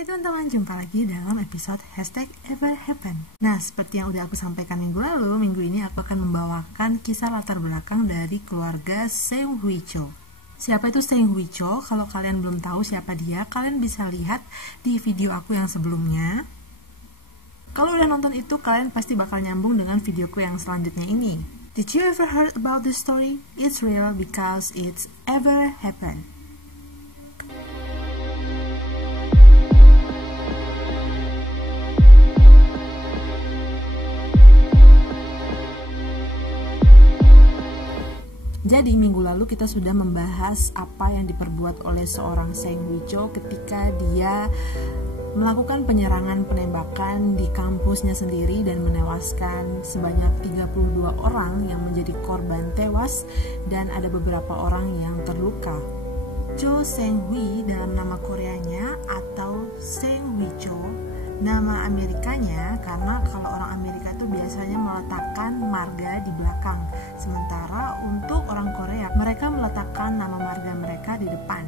Hai teman-teman, jumpa lagi dalam episode #EverHappen. Nah, seperti yang udah aku sampaikan minggu lalu, minggu ini aku akan membawakan kisah latar belakang dari keluarga Seng Hui Cho. Siapa itu Seng Hui Cho? Kalau kalian belum tahu siapa dia, kalian bisa lihat di video aku yang sebelumnya. Kalau udah nonton itu, kalian pasti bakal nyambung dengan videoku yang selanjutnya ini. Did you ever heard about this story? It's real because it's ever happened. Jadi minggu lalu kita sudah membahas apa yang diperbuat oleh seorang Seng Hui Cho ketika dia melakukan penyerangan penembakan di kampusnya sendiri dan menewaskan sebanyak 32 orang yang menjadi korban tewas dan ada beberapa orang yang terluka. Cho Seng Hui dalam nama Koreanya atau Seng Hui Cho, nama Amerikanya karena kalau orang Amerika itu biasanya meletakkan marga di belakang, sementara untuk orang Korea mereka meletakkan nama marga mereka di depan.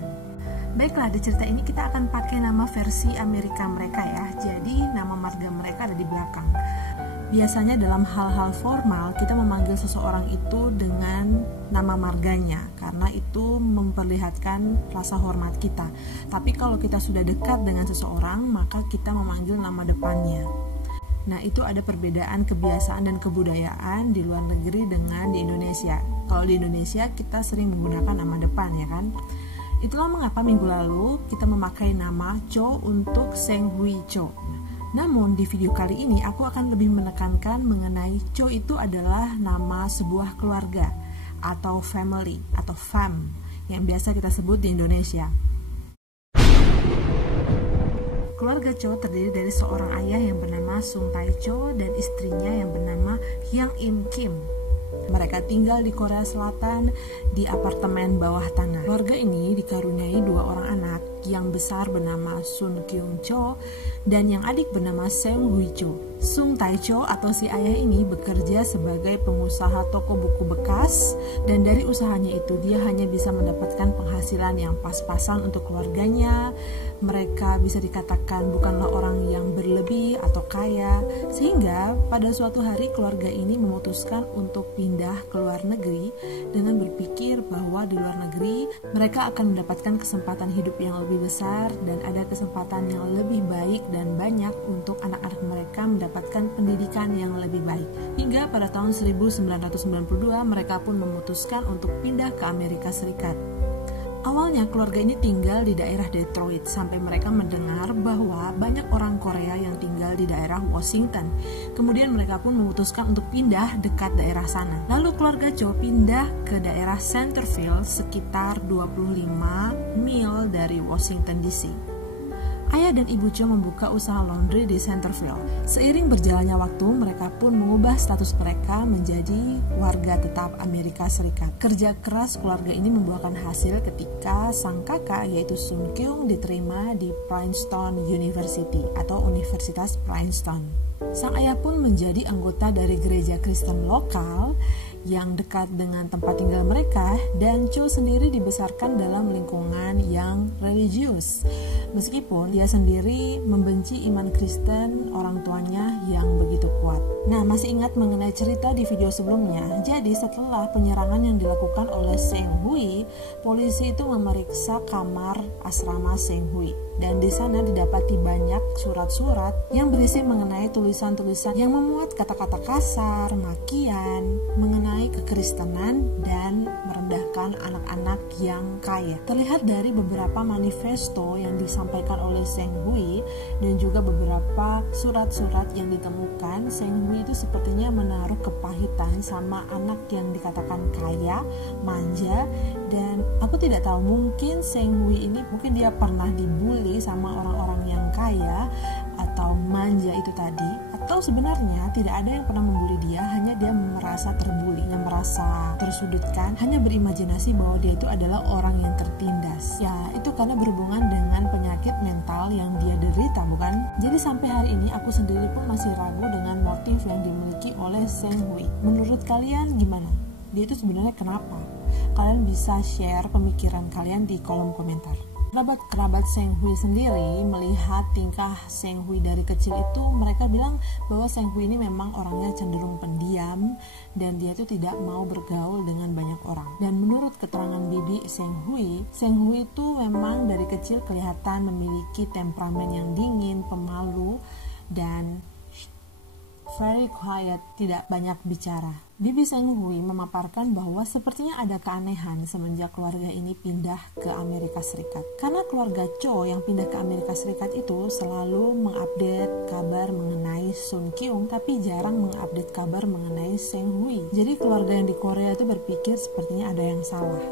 Baiklah, di cerita ini kita akan pakai nama versi Amerika mereka ya, jadi nama marga mereka ada di belakang. Biasanya dalam hal-hal formal kita memanggil seseorang itu dengan nama marganya karena itu memperlihatkan rasa hormat kita. Tapi kalau kita sudah dekat dengan seseorang, maka kita memanggil nama depannya. Nah, itu ada perbedaan kebiasaan dan kebudayaan di luar negeri dengan di Indonesia. Kalau di Indonesia kita sering menggunakan nama depan ya kan. Itulah mengapa minggu lalu kita memakai nama Cho untuk Seng Hui Cho. Namun di video kali ini aku akan lebih menekankan mengenai Cho itu adalah nama sebuah keluarga atau family atau fam yang biasa kita sebut di Indonesia. Keluarga Cho terdiri dari seorang ayah yang bernama Sung Tae Cho dan istrinya yang bernama Hyang Im Kim. Mereka tinggal di Korea Selatan di apartemen bawah tanah. Keluarga ini dikaruniai 2 orang anak, yang besar bernama Sun Kyung Cho dan yang adik bernama Seng Hui Cho. Sung Tae Cho atau si ayah ini bekerja sebagai pengusaha toko buku bekas dan dari usahanya itu dia hanya bisa mendapatkan penghasilan yang pas-pasan untuk keluarganya. Mereka bisa dikatakan bukanlah orang yang berlebih atau kaya, sehingga pada suatu hari keluarga ini memutuskan untuk pindah ke luar negeri dengan berpikir bahwa di luar negeri mereka akan mendapatkan kesempatan hidup yang lebih besar dan ada kesempatan yang lebih baik dan banyak untuk anak-anak mereka mendapatkan pendidikan yang lebih baik. Hingga pada tahun 1992 mereka pun memutuskan untuk pindah ke Amerika Serikat. Awalnya keluarga ini tinggal di daerah Detroit sampai mereka mendengar bahwa banyak orang Korea yang tinggal di daerah Washington. Kemudian mereka pun memutuskan untuk pindah dekat daerah sana. Lalu keluarga Cho pindah ke daerah Centerville sekitar 25 mil dari Washington DC. Ayah dan ibu Cho membuka usaha laundry di Centerville. Seiring berjalannya waktu, mereka pun mengubah status mereka menjadi warga tetap Amerika Serikat. Kerja keras keluarga ini membuahkan hasil ketika sang kakak yaitu Sun Kyung diterima di Princeton University atau Universitas Princeton. Sang ayah pun menjadi anggota dari gereja Kristen lokal yang dekat dengan tempat tinggal mereka, dan Cho sendiri dibesarkan dalam lingkungan yang religius. Meskipun dia sendiri membenci iman Kristen orang tuanya yang begitu kuat. Nah, masih ingat mengenai cerita di video sebelumnya? Jadi setelah penyerangan yang dilakukan oleh Seng Hui, polisi itu memeriksa kamar asrama Seng Hui. Dan di sana didapati banyak surat-surat yang berisi mengenai tulisan-tulisan yang memuat kata-kata kasar, makian, mengenai kekristenan dan merendahkan anak-anak yang kaya. Terlihat dari beberapa manifesto yang disampaikan oleh Seng Hui dan juga beberapa surat-surat yang ditemukan, Seng Hui itu sepertinya menaruh kepahitan sama anak yang dikatakan kaya, manja, dan aku tidak tahu, mungkin Seng Hui ini mungkin dia pernah dibully sama orang-orang yang kaya atau manja itu tadi, atau sebenarnya tidak ada yang pernah membuli dia, hanya dia merasa terbuli, yang merasa tersudutkan, hanya berimajinasi bahwa dia itu adalah orang yang tertindas. Ya, itu karena berhubungan dengan penyakit mental yang dia derita, bukan? Jadi sampai hari ini aku sendiri pun masih ragu dengan motif yang dimiliki oleh Seng Hui. Menurut kalian gimana? Dia itu sebenarnya kenapa? Kalian bisa share pemikiran kalian di kolom komentar. Kerabat Seng Hui sendiri melihat tingkah Seng Hui dari kecil itu, mereka bilang bahwa Seng Hui ini memang orangnya cenderung pendiam dan dia itu tidak mau bergaul dengan banyak orang. Dan menurut keterangan bibi Seng Hui itu memang dari kecil kelihatan memiliki temperamen yang dingin, pemalu, dan very quiet, tidak banyak bicara. Bibi Seng Hui memaparkan bahwa sepertinya ada keanehan semenjak keluarga ini pindah ke Amerika Serikat. Karena keluarga Cho yang pindah ke Amerika Serikat itu selalu mengupdate kabar mengenai Sun Kyung, tapi jarang mengupdate kabar mengenai Seng Hui. Jadi keluarga yang di Korea itu berpikir sepertinya ada yang salah.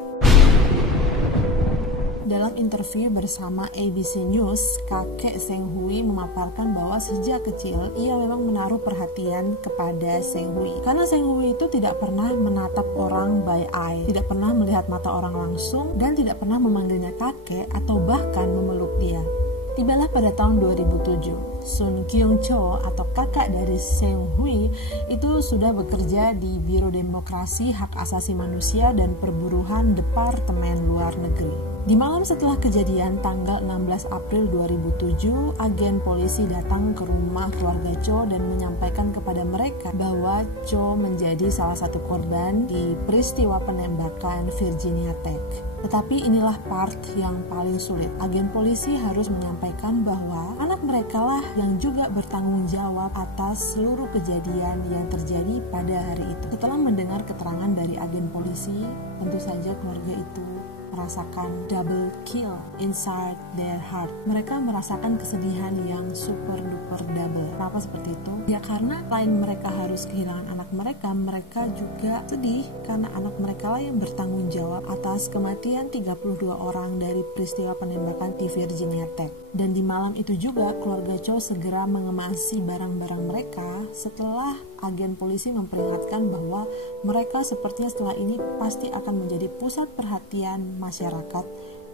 Dalam interview bersama ABC News, kakek Seng Hui memaparkan bahwa sejak kecil ia memang menaruh perhatian kepada Seng Hui. Karena Seng Hui itu tidak pernah menatap orang by eye, tidak pernah melihat mata orang langsung, dan tidak pernah memanggilnya kakek atau bahkan memeluk dia. Tibalah pada tahun 2007, Sun Kyung Cho atau kakak dari Seng Hui itu sudah bekerja di Biro Demokrasi, Hak Asasi Manusia, dan Perburuhan Departemen Luar Negeri. Di malam setelah kejadian tanggal 16 April 2007, agen polisi datang ke rumah keluarga Cho dan menyampaikan kepada mereka bahwa Cho menjadi salah satu korban di peristiwa penembakan Virginia Tech. Tetapi inilah part yang paling sulit. Agen polisi harus menyampaikan bahwa anak mereka lah yang juga bertanggung jawab atas seluruh kejadian yang terjadi pada hari itu. Setelah mendengar keterangan dari agen polisi, tentu saja keluarga itu merasakan double kill inside their heart. Mereka merasakan kesedihan yang super duper double. Kenapa seperti itu? Ya karena selain mereka harus kehilangan anak mereka, mereka juga sedih karena anak mereka lah yang bertanggung jawab atas kematian 32 orang dari peristiwa penembakan di Virginia Tech. Dan di malam itu juga keluarga Cho segera mengemasi barang-barang mereka setelah agen polisi memperingatkan bahwa mereka sepertinya setelah ini pasti akan menjadi pusat perhatian masyarakat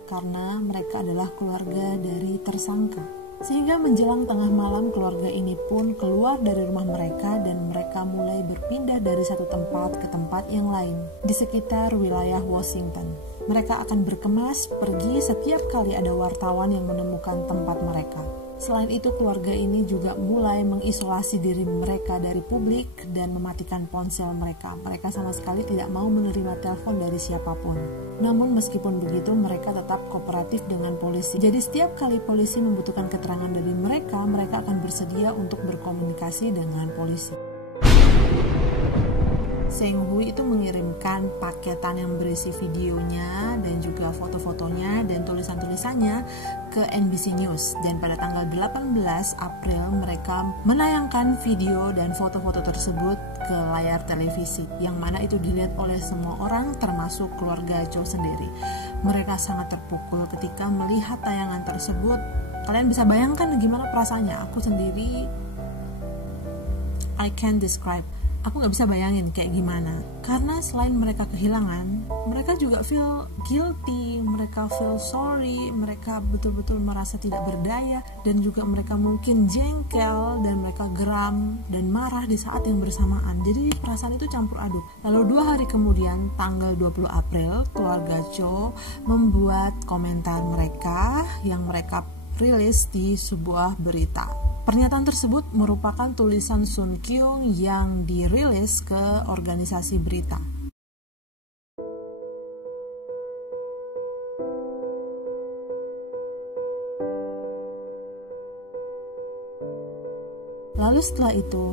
karena mereka adalah keluarga dari tersangka. Sehingga menjelang tengah malam keluarga ini pun keluar dari rumah mereka dan mereka mulai berpindah dari satu tempat ke tempat yang lain di sekitar wilayah Washington. Mereka akan berkemas pergi setiap kali ada wartawan yang menemukan tempat mereka. Selain itu, keluarga ini juga mulai mengisolasi diri mereka dari publik dan mematikan ponsel mereka. Mereka sama sekali tidak mau menerima telepon dari siapapun. Namun meskipun begitu, mereka tetap kooperatif dengan polisi. Jadi setiap kali polisi membutuhkan keterangan dari mereka, mereka akan bersedia untuk berkomunikasi dengan polisi. Seng Hui itu mengirimkan paketan yang berisi videonya dan juga foto-fotonya dan tulisan-tulisannya ke NBC News. Dan pada tanggal 18 April mereka menayangkan video dan foto-foto tersebut ke layar televisi, yang mana itu dilihat oleh semua orang termasuk keluarga Cho sendiri. Mereka sangat terpukul ketika melihat tayangan tersebut. Kalian bisa bayangkan gimana perasaannya. Aku sendiri I can't describe. Aku gak bisa bayangin kayak gimana. Karena selain mereka kehilangan, mereka juga feel guilty, mereka feel sorry, mereka betul-betul merasa tidak berdaya, dan juga mereka mungkin jengkel, dan mereka geram dan marah di saat yang bersamaan. Jadi perasaan itu campur aduk. Lalu 2 hari kemudian, tanggal 20 April, keluarga Cho membuat komentar mereka yang mereka rilis di sebuah berita. Pernyataan tersebut merupakan tulisan Sun Kyung yang dirilis ke organisasi berita. Lalu setelah itu,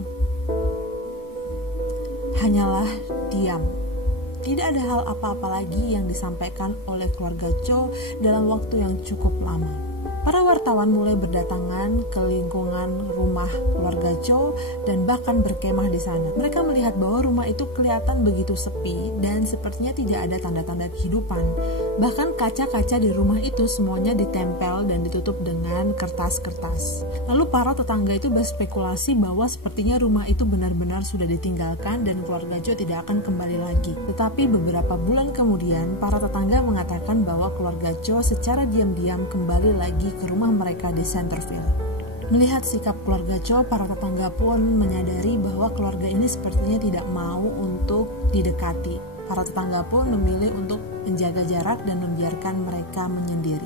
hanyalah diam. Tidak ada hal apa-apa lagi yang disampaikan oleh keluarga Cho dalam waktu yang cukup lama. Para wartawan mulai berdatangan ke lingkungan rumah keluarga Cho dan bahkan berkemah di sana. Mereka melihat bahwa rumah itu kelihatan begitu sepi dan sepertinya tidak ada tanda-tanda kehidupan. Bahkan kaca-kaca di rumah itu semuanya ditempel dan ditutup dengan kertas-kertas. Lalu para tetangga itu berspekulasi bahwa sepertinya rumah itu benar-benar sudah ditinggalkan dan keluarga Cho tidak akan kembali lagi. Tetapi beberapa bulan kemudian, para tetangga mengatakan bahwa keluarga Cho secara diam-diam kembali lagi ke rumah mereka di Centerville. Melihat sikap keluarga Cho, para tetangga pun menyadari bahwa keluarga ini sepertinya tidak mau untuk didekati. Para tetangga pun memilih untuk menjaga jarak dan membiarkan mereka menyendiri.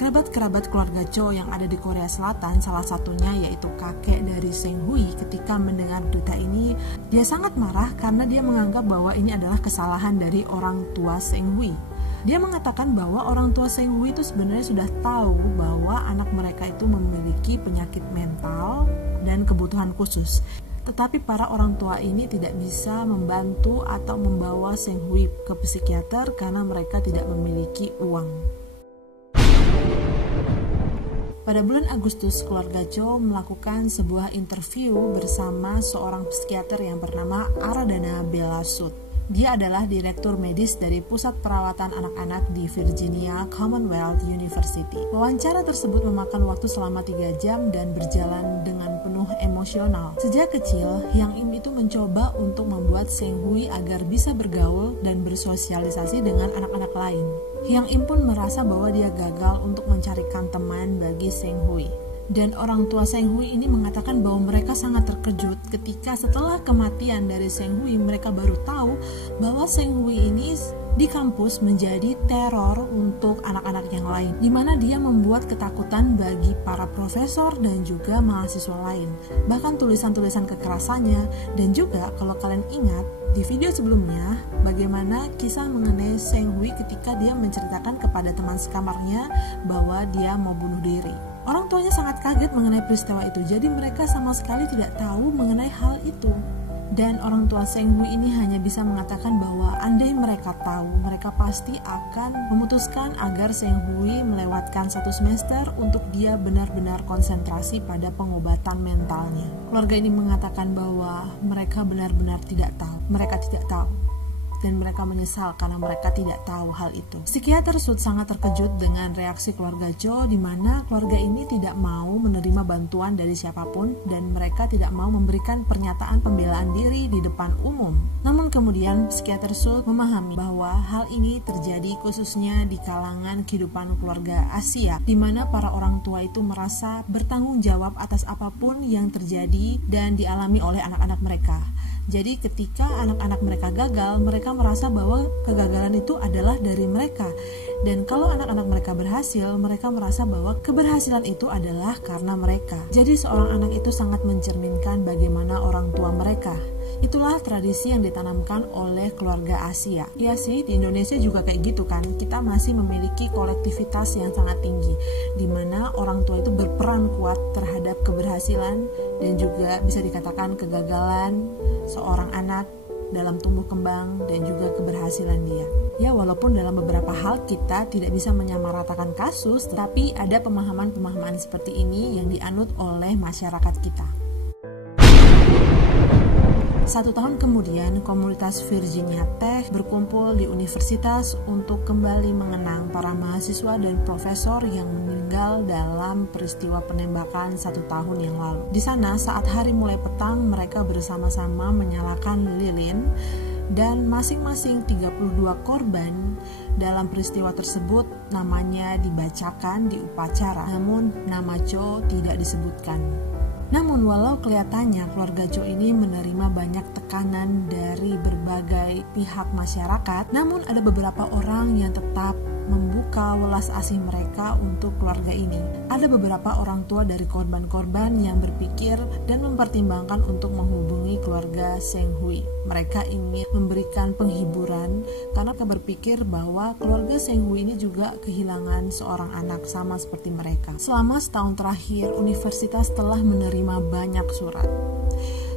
Kerabat-kerabat keluarga Cho yang ada di Korea Selatan, salah satunya yaitu kakek dari Seng Hui, ketika mendengar berita ini, dia sangat marah karena dia menganggap bahwa ini adalah kesalahan dari orang tua Seng Hui. Dia mengatakan bahwa orang tua Seng Hui itu sebenarnya sudah tahu bahwa anak mereka itu memiliki penyakit mental dan kebutuhan khusus. Tetapi para orang tua ini tidak bisa membantu atau membawa Seng Hui ke psikiater karena mereka tidak memiliki uang. Pada bulan Agustus, keluarga Cho melakukan sebuah interview bersama seorang psikiater yang bernama Aradhana Belasut. Dia adalah direktur medis dari Pusat Perawatan Anak-anak di Virginia Commonwealth University. Wawancara tersebut memakan waktu selama 3 jam dan berjalan dengan penuh emosional. Sejak kecil, Yang Im itu mencoba untuk membuat Seng Hui agar bisa bergaul dan bersosialisasi dengan anak-anak lain. Yang Im pun merasa bahwa dia gagal untuk mencarikan teman bagi Seng Hui. Dan orang tua Seng Hui ini mengatakan bahwa mereka sangat terkejut ketika setelah kematian dari Seng Hui, mereka baru tahu bahwa Seng Hui ini di kampus menjadi teror untuk anak-anak yang lain, di mana dia membuat ketakutan bagi para profesor dan juga mahasiswa lain. Bahkan tulisan-tulisan kekerasannya, dan juga kalau kalian ingat di video sebelumnya bagaimana kisah mengenai Seng Hui ketika dia menceritakan kepada teman sekamarnya bahwa dia mau bunuh diri. Orang tuanya sangat kaget mengenai peristiwa itu, jadi mereka sama sekali tidak tahu mengenai hal itu. Dan orang tua Seng Hui ini hanya bisa mengatakan bahwa andai mereka tahu, mereka pasti akan memutuskan agar Seng Hui melewatkan 1 semester untuk dia benar-benar konsentrasi pada pengobatan mentalnya. Keluarga ini mengatakan bahwa mereka benar-benar tidak tahu. Mereka tidak tahu. Dan mereka menyesal karena mereka tidak tahu hal itu. Psikiater Sud sangat terkejut dengan reaksi keluarga Cho, di mana keluarga ini tidak mau menerima bantuan dari siapapun dan mereka tidak mau memberikan pernyataan pembelaan diri di depan umum. Namun kemudian psikiater Sud memahami bahwa hal ini terjadi khususnya di kalangan kehidupan keluarga Asia, di mana para orang tua itu merasa bertanggung jawab atas apapun yang terjadi dan dialami oleh anak-anak mereka. Jadi ketika anak-anak mereka gagal, mereka merasa bahwa kegagalan itu adalah dari mereka. Dan kalau anak-anak mereka berhasil, mereka merasa bahwa keberhasilan itu adalah karena mereka. Jadi seorang anak itu sangat mencerminkan bagaimana orang tua mereka. Itulah tradisi yang ditanamkan oleh keluarga Asia. Ya sih, di Indonesia juga kayak gitu kan. Kita masih memiliki kolektivitas yang sangat tinggi, di mana orang tua itu berperan kuat terhadap keberhasilan dan juga bisa dikatakan kegagalan seorang anak dalam tumbuh kembang dan juga keberhasilan dia. Ya, walaupun dalam beberapa hal kita tidak bisa menyamaratakan kasus, tapi ada pemahaman-pemahaman seperti ini yang dianut oleh masyarakat kita. 1 tahun kemudian, komunitas Virginia Tech berkumpul di universitas untuk kembali mengenang para mahasiswa dan profesor yang meninggal dalam peristiwa penembakan 1 tahun yang lalu. Di sana, saat hari mulai petang, mereka bersama-sama menyalakan lilin dan masing-masing 32 korban dalam peristiwa tersebut namanya dibacakan di upacara, namun nama Cho tidak disebutkan. Namun walau kelihatannya keluarga Cho ini menerima banyak tekanan dari berbagai pihak masyarakat, namun ada beberapa orang yang tetap membuka welas asih mereka untuk keluarga ini. Ada beberapa orang tua dari korban-korban yang berpikir dan mempertimbangkan untuk menghubungi keluarga Seng Hui. Mereka ingin memberikan penghiburan karena mereka berpikir bahwa keluarga Seng Hui ini juga kehilangan seorang anak sama seperti mereka. Selama setahun terakhir, universitas telah menerima banyak surat.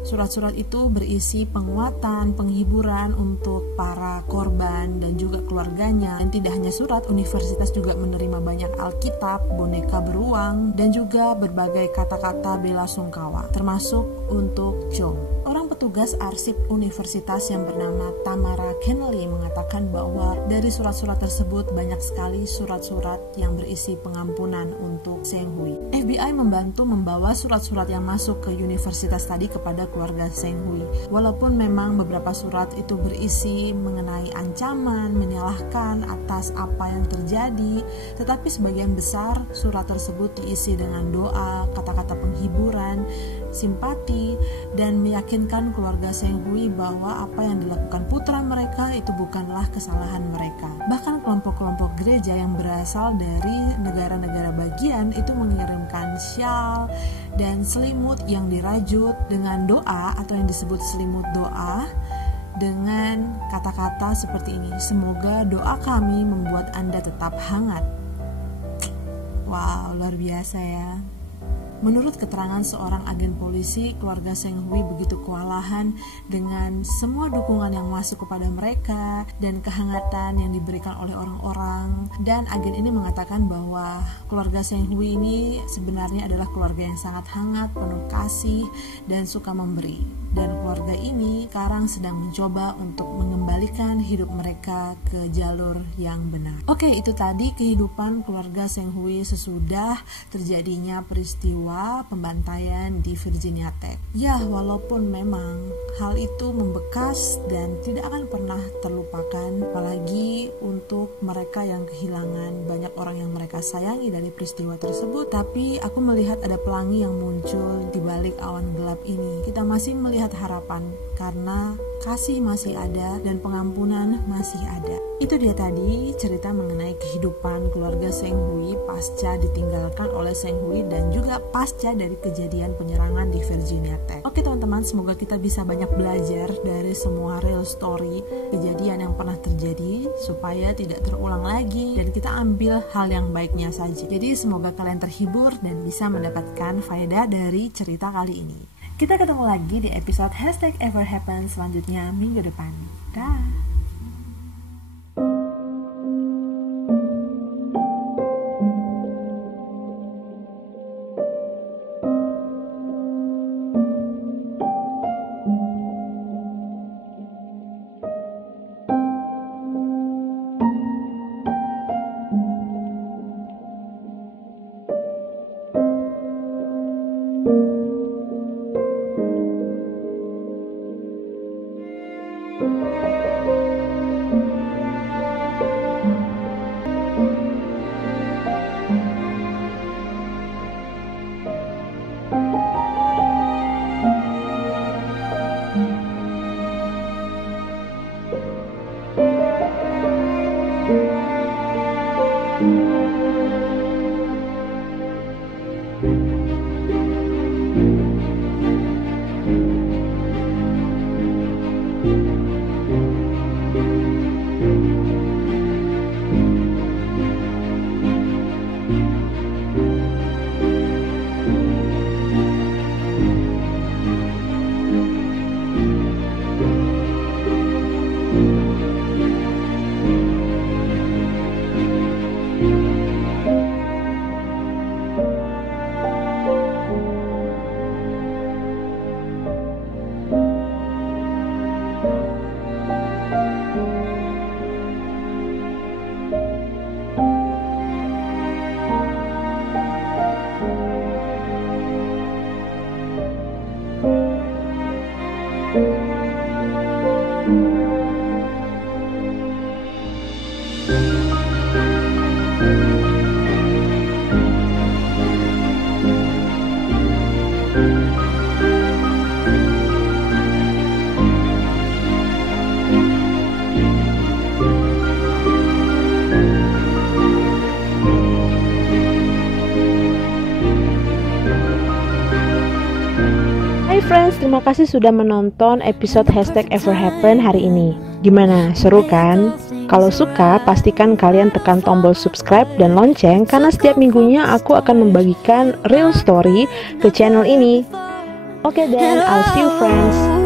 Surat-surat itu berisi penguatan, penghiburan untuk para korban dan juga keluarganya. Dan tidak hanya surat, universitas juga menerima banyak Alkitab, boneka beruang, dan juga berbagai kata-kata bela sungkawa, termasuk untuk Cho. Orang petugas arsip universitas yang bernama Tamara Kennelly mengatakan bahwa dari surat-surat tersebut banyak sekali surat-surat yang berisi pengampunan untuk Seng Hui. FBI membantu membawa surat-surat yang masuk ke universitas tadi kepada keluarga Seng Hui. Walaupun memang beberapa surat itu berisi mengenai ancaman, menyalahkan atas apa yang terjadi, tetapi sebagian besar surat tersebut diisi dengan doa, kata-kata penghiburan, simpati, dan meyakinkan menyadarkan keluarga Seng Hui bahwa apa yang dilakukan putra mereka itu bukanlah kesalahan mereka. Bahkan kelompok-kelompok gereja yang berasal dari negara-negara bagian itu mengirimkan syal dan selimut yang dirajut dengan doa atau yang disebut selimut doa dengan kata-kata seperti ini, semoga doa kami membuat Anda tetap hangat. Wow, luar biasa ya. Menurut keterangan seorang agen polisi, keluarga Seng Hui begitu kewalahan dengan semua dukungan yang masuk kepada mereka dan kehangatan yang diberikan oleh orang-orang. Dan agen ini mengatakan bahwa keluarga Seng Hui ini sebenarnya adalah keluarga yang sangat hangat, penuh kasih, dan suka memberi. Dan keluarga ini sekarang sedang mencoba untuk mengembalikan hidup mereka ke jalur yang benar. Oke, itu tadi kehidupan keluarga Seng Hui sesudah terjadinya peristiwa pembantaian di Virginia Tech. Ya, walaupun memang hal itu membekas dan tidak akan pernah terlupakan, apalagi untuk mereka yang kehilangan banyak orang yang mereka sayangi dari peristiwa tersebut. Tapi aku melihat ada pelangi yang muncul di balik awan gelap ini. Kita masih melihat harapan karena kasih masih ada dan pengampunan masih ada. Itu dia tadi cerita mengenai kehidupan keluarga Seng Hui pasca ditinggalkan oleh Seng Hui dan juga pasca dari kejadian penyerangan di Virginia Tech. Oke teman-teman, semoga kita bisa banyak belajar dari semua real story kejadian yang pernah terjadi supaya tidak terulang lagi dan kita ambil hal yang baiknya saja. Jadi semoga kalian terhibur dan bisa mendapatkan faedah dari cerita kali ini. Kita ketemu lagi di episode #everhappen selanjutnya minggu depan. Dah. Hai friends, terima kasih sudah menonton episode #everhappen hari ini. Gimana, seru kan? Kalau suka, pastikan kalian tekan tombol subscribe dan lonceng karena setiap minggunya aku akan membagikan real story ke channel ini. Oke dan I'll see you friends.